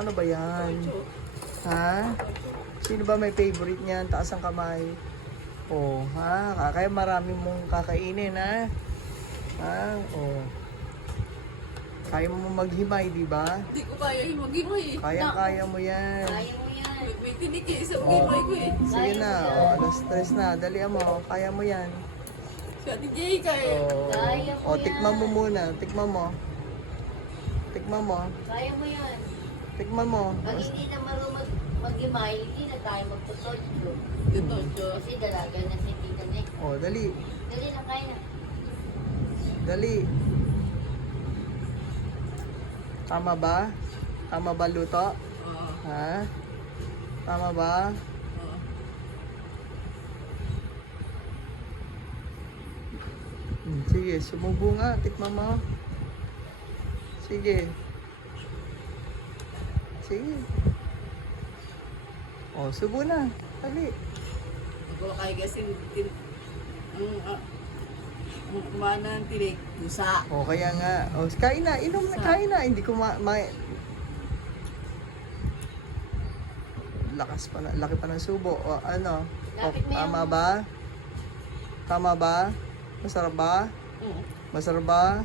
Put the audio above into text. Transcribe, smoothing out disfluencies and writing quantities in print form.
Ano ba yan? Ha? Sino ba may favorite niyan? Taas ang kamay. Oh, ha? Kaya marami mong kakainin, ha? Ha? Oh. Kaya mo maghimay, di ba? Hindi ko kaya yung mag-imay eh. Kaya mo yan. Kaya mo yan. May tinik eh, isang Oh. imay ko eh. Sige na, oh, alas 3 na. Dali mo, kaya mo yan. Si Ate Jay kaya. Oh, Kaya mo oh, tikman mo yan. muna. Tikman mo. Tikman mo. Kaya mo yan. Tikman mo. Pag hindi na marunong mag-imay, hindi na tayo magtutodyo. Ito, Diyos. Kasi dalaga na si Tita Nick. Oh, dali. Dali na, kaya na. Dali. Tama ba? Tama ba luto? Oo. Ha? Tama ba? Oo. Sige, sumubo nga. Tikman mo. Sige. Sige. Oh, subo na. Dali. Ako kaya kasi ang kumana ng tinik, pusa. Oh, kaya nga. Oh, kain na. Inom na. Kain na. Hindi ko lakas pa na. Laki pa ng subo. O, ano? Oh, Lapit mo tama yan. ba? Tama ba? Masarap ba? Oo. Masarap ba?